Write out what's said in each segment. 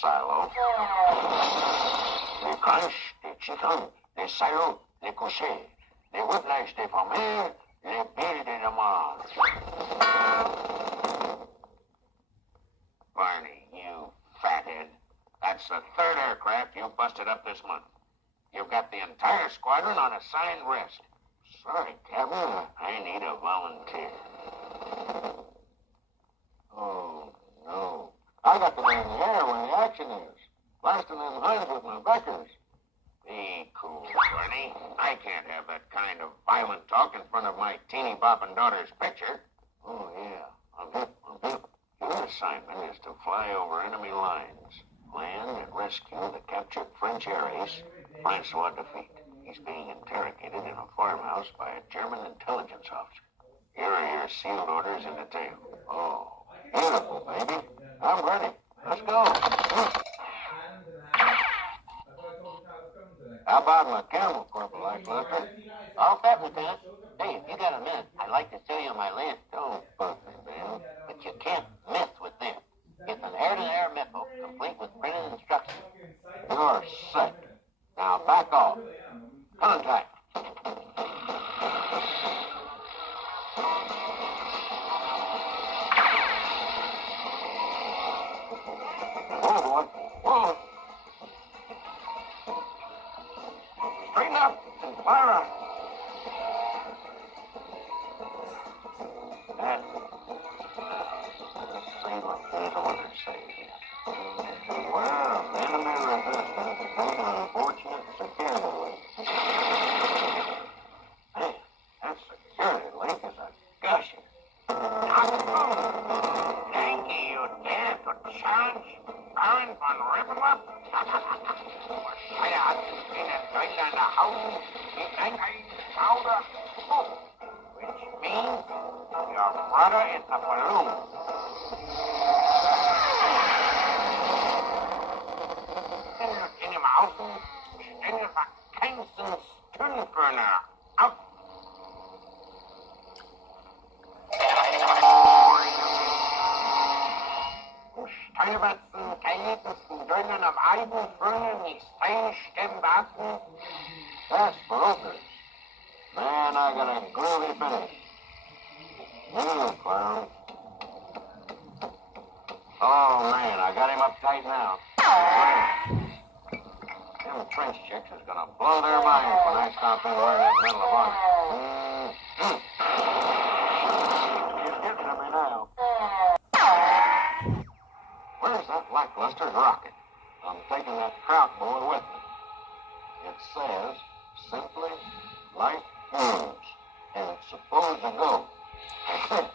silo. Les cranches, les chiffons, les silos, les couchers, les whiplash des pommiers, les billes de demande. Barney, you fathead. That's the third aircraft you busted up this month. You've got the entire squadron on assigned rest. Sorry, Captain, I need a volunteer. Oh, no. I got to be in the air when the action is. Blasting them Huns with my Beckers. Be cool, Barney. I can't have that kind of violent talk in front of my teeny-bopping daughter's picture. Oh, yeah. I'm hip. Your assignment is to fly over enemy lines, land and rescue the captured French air ace, Francois Defeat. He's being interrogated in a farmhouse by a German intelligence officer. Here are your sealed orders in detail. Oh, beautiful, baby. I'm ready. Let's go. How about my camel, Corporal Lackluster? All set, Lieutenant. Hey, if you got a minute, I'd like to show you my list. Don't fuss me, Ben. But you can't mess with this. It's an air-to-air missile, complete with printed instructions. You're sick. Now back off. Contact. Whoa, boy. Whoa. Straighten up and fire up. And see what these orders say here. Beware of enemy resistance from unfortunate security link. Hey, that security link is a gusher. Yankee, you dare to challenge Baron von Rippelup? Feuer in Deutschland Haus mit ein Powder, which means your brother is a balloon. In dem Außen ständig verkennsten Stündförner auf. Steinbatzen, Kajetensten, Dönen am Eibenfrünen, die Steinstembatzen. That's brokers. Man, I got a groovy finish. You, clown. Oh, man, I got him uptight now. Them trench chicks is gonna blow their minds when I stop in wearing that Medal of Honor. He's getting to me now. Where's that Lackluster's rocket? I'm taking that Kraut boy with me. It says, simply, life moves, and it's supposed to go. That's it.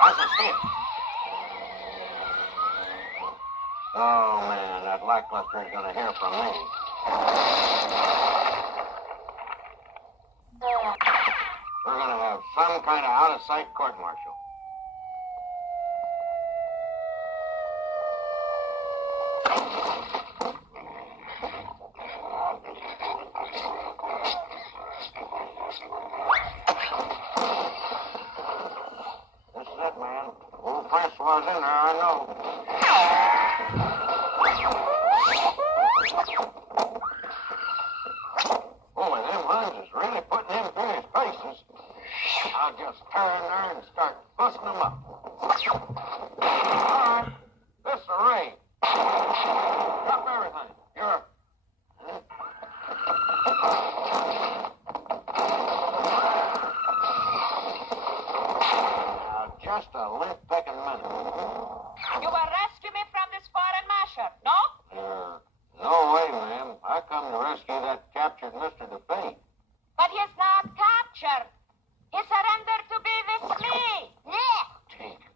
That's a hit. Oh, man, that Lackluster is going to hear from me. We're going to have some kind of out-of-sight court-martial. This is it, man. Old Francois in there, I know. Boy, them Huns is really putting him through his paces. I'll just turn there and start busting them up. All right, this is a raid. Drop everything. You're... Now, just a limp-pecking minute. You will rescue me from this foreign masher, no? No way, ma'am. I come to rescue that captured Mr. Defeat. But he's not captured. He surrendered to be with me. Yeah. Take it.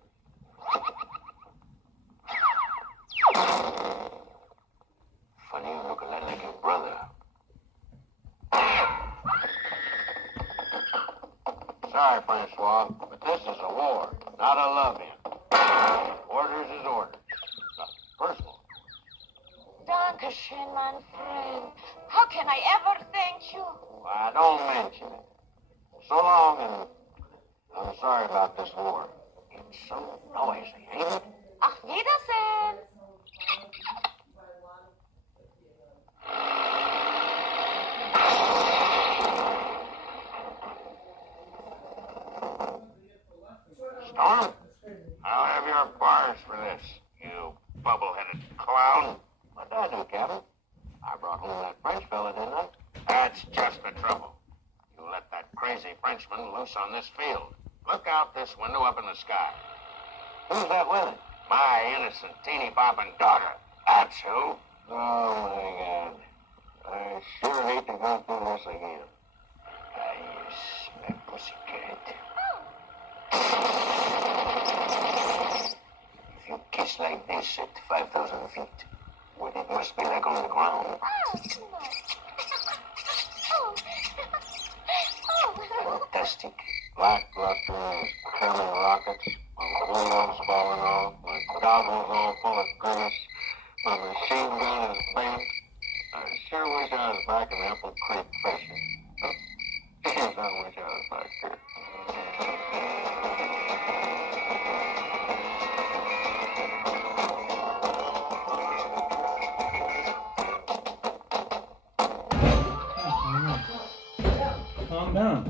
Funny you look a lot like your brother. Sorry, Francois, but this is a war, not a love-in. Orders is orders. Personal. Dankeschön, my friend. How can I ever thank you? Why, don't mention it. So long, and I'm sorry about this war. so noisy, ain't it? Auf Wiedersehen. Storm, I'll have your bars for this, you bubble-headed clown. What did I do, Captain? I brought home that French fella, didn't I? That's just the trouble. You let that crazy Frenchman loose on this field. Look out this window up in the sky. Who's that with him? My innocent teeny-bopping daughter. That's who. Oh, my God. I sure hate to go through this again. Yes, my pussycat. If you kiss like this at 5,000 feet, well, it must be like on the ground. Fantastic. Lackluster, curling rockets, my windows falling off, my goggles all full of grease, my machine gun is bent. I sure wish I was back in Apple Creek fishing.